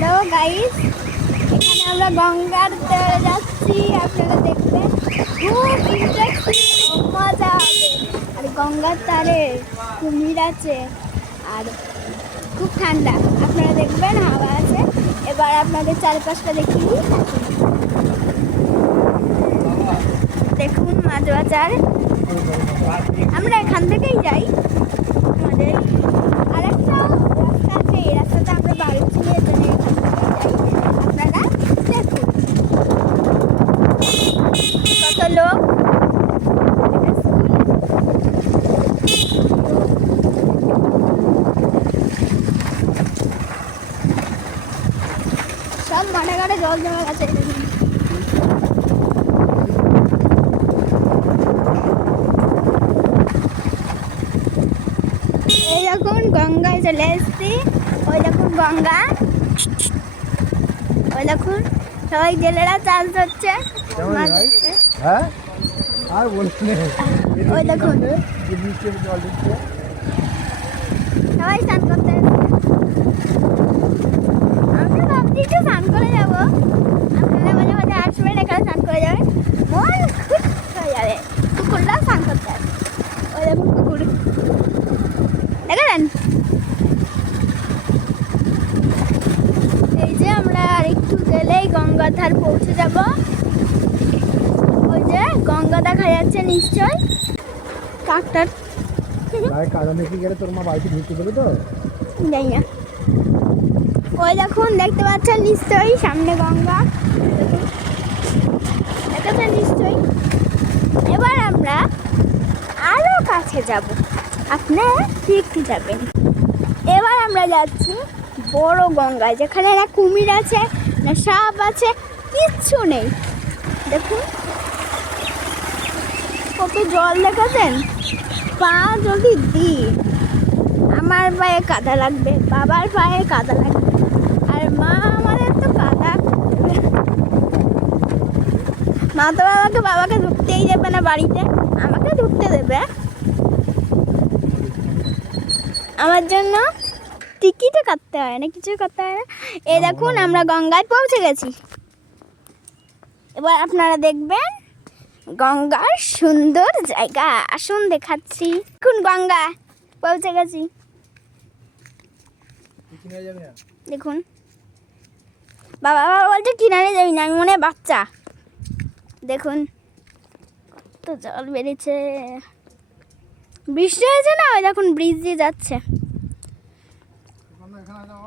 Hello guys এখানে আমরা গঙ্গার যাচ্ছি, আপনারা দেখবেন খুব ইন্টারেস্টিং মজা হবে। আর গঙ্গার তারে কুমির আছে, আর খুব ঠান্ডা। আপনারা দেখবেন, হাওয়া আছে। এবার আপনাদের চারপাশটা দেখিয়ে। দেখুন মাছ বাজার আমরা এখান থেকেই যাই আমাদের আরেকটা রাস্তা আছে এই রাস্তাতে আমরা বাড়ি ছিল এখানে এখান থেকে যাই আপনারা দেখুন কত লোক সব মাঠে ঘাটে জল জমে গেছে এই দেখুন গঙ্গায় চলে এসছি ওই দেখুন গঙ্গা। ওই দেখুন সবাই জেলেরা চাষ ধরছে। হ্যাঁ? আর ওই দেখুন। সবাই স্নান করতে এসছে। আমরা ভাবছি একটু স্নান করে যাব আপনারা মাঝে মাঝে আসবেন এখানে স্নান করে যাবেন মন খুশ হয়ে যাবে কুকুররা স্নান করতে আসবে ওই দেখুন কুকুর দেখেন এই যে আমরা আর একটু গেলেই গঙ্গার ধার পৌঁছে যাব। ওই যে গঙ্গা দেখা যাচ্ছে নিশ্চয়। কাকটার ভাই কাদা মেখে গেলে তোর মা বাড়িতে ঢুকতে দেবে তো? যাই না। ওই দেখুন দেখতে পাচ্ছেন নিশ্চয়ই সামনে গঙ্গা। দেখেছেন নিশ্চয়ই। এবার আমরা আরও কাছে যাব। আপনারা দেখতে যাবেন। এবার আমরা যাচ্ছি বড় গঙ্গায় যেখানে না কুমির আছে না সাপ আছে কিচ্ছু নেই। দেখুন, কত জল দেখেছেন পা যদি দিই, আমার পায়ে কাদা লাগবে, বাবার পায়ে কাদা লাগবে। আর মা আমাদের তো কাদা। মা তো বাবাকে বাবাকে ঢুকতেই দেবে না বাড়িতে, আমাকে ঢুকতে দেবে। আমার জন্য টিকিটও কাটতে হয় না, কিছু করতে হয় না। এ দেখুন, আমরা গঙ্গায় পৌঁছে গেছি। এবার আপনারা দেখবেন গঙ্গার সুন্দর জায়গা। আসুন দেখাচ্ছি। কোন গঙ্গা পৌঁছে গেছি। দেখুন। বাবা বাবা বলছে কিনারে যাবি না আমি মনে হয় বাচ্চা। দেখুন কত জল বেড়েছে। বৃষ্টি হয়েছে না? ওই দেখুন ব্রিজ দিয়ে যাচ্ছে এখানে যাব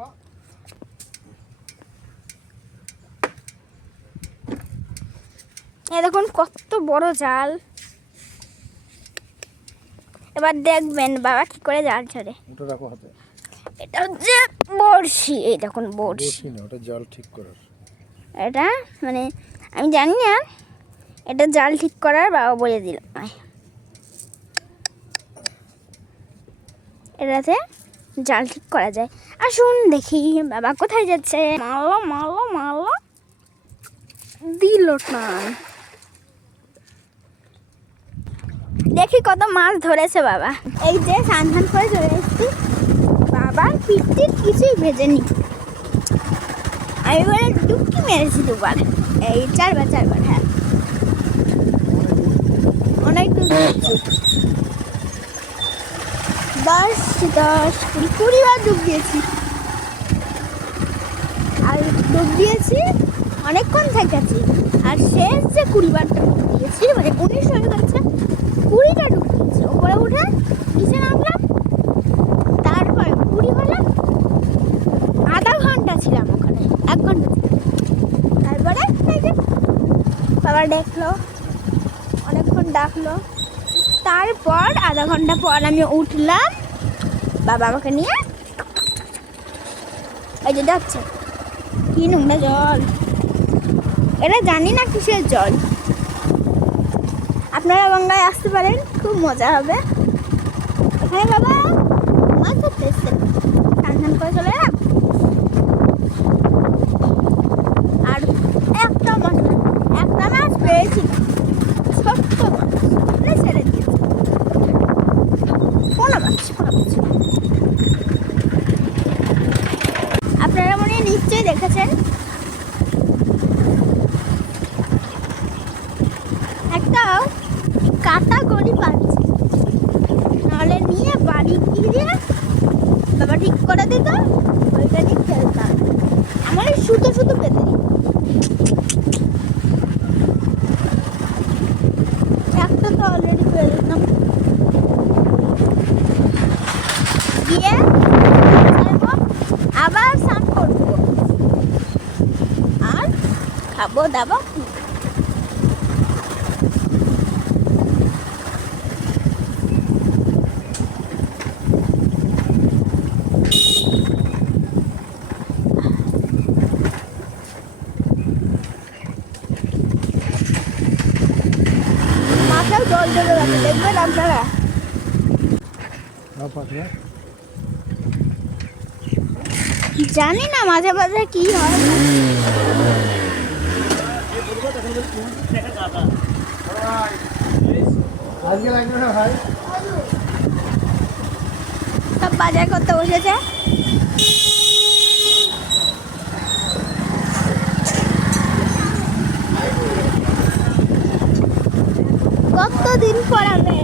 এই দেখুন কত বড় জাল। এবার দেখবেন বাবা কি করে জাল ছাড়ে। ওটা রাখো হাতে। এটা হচ্ছে বড়শি এই দেখুন বড়শি। না ওটা জল ঠিক করার। এটা মানে আমি জানি না এটা জাল ঠিক করার বাবা বলে দিল। এটাতে জাল ঠিক করা যায়। আসুন দেখি বাবা কোথায় যাচ্ছে। মারলো মারলো মারলো দিল টান দেখি কত মাছ ধরেছে বাবা। এই যে স্নান ধান করে চলে এসেছি। বাবার পিঠটির কিছুই ভেজে ভেজেনি আমি বলে ডুবকি মেরেছি দুবার। এই চারবার চারবার হ্যাঁ। অনেক দশ দশ, কুড়ি বার ডুব দিয়েছি। আর ডুব দিয়েছি অনেকক্ষণ থেকেছি আর শেষ যে কুড়ি বারটা ডুব দিয়েছি মানে উনিশ হয়ে গেছে কুড়িটা ডুব দিয়েছি ওপরে উঠে নিচে নামলাম তারপরে কুড়ি হলাম আধা ঘণ্টা ছিলাম ওখানে, এক ঘণ্টা তারপরে বাবা দেখল, অনেকক্ষণ ডাকলো। তারপর আধা ঘণ্টা পর আমি উঠলাম, বাবা আমাকে নিয়ে এই যে যাচ্ছে। কি নোংরা জল। এটা জানি না কিসের জল। আপনারা গঙ্গায় আসতে পারেন, খুব মজা হবে। এখানে বাবা। মাছ ধরতে এসছে স্নান টান করে চলে এলাম। আর একটা মাছ একটা মাছ পেয়েছি। ছোট্ট মাছ। মানে ছেড়ে দিয়েছি। পোনা মাছ পোনা মাছ। আপনারা মনে নিশ্চয়ই দেখেছেন একটা কাটা গড়ি পাচ্ছে নাহলে নিয়ে বাড়ি গিয়ে বাবা ঠিক করে দিত ওইটা নিয়ে খেলতাম আমার সুতো সুতো পেতে দিত একটা তো অলরেডি দিতাম দিয়ে আবার স্নান করব। আর খাব দাবো জানি না মাঝে মাঝে কি হয়। সব বাজার করতে বসেছে। কতদিন পর আমরা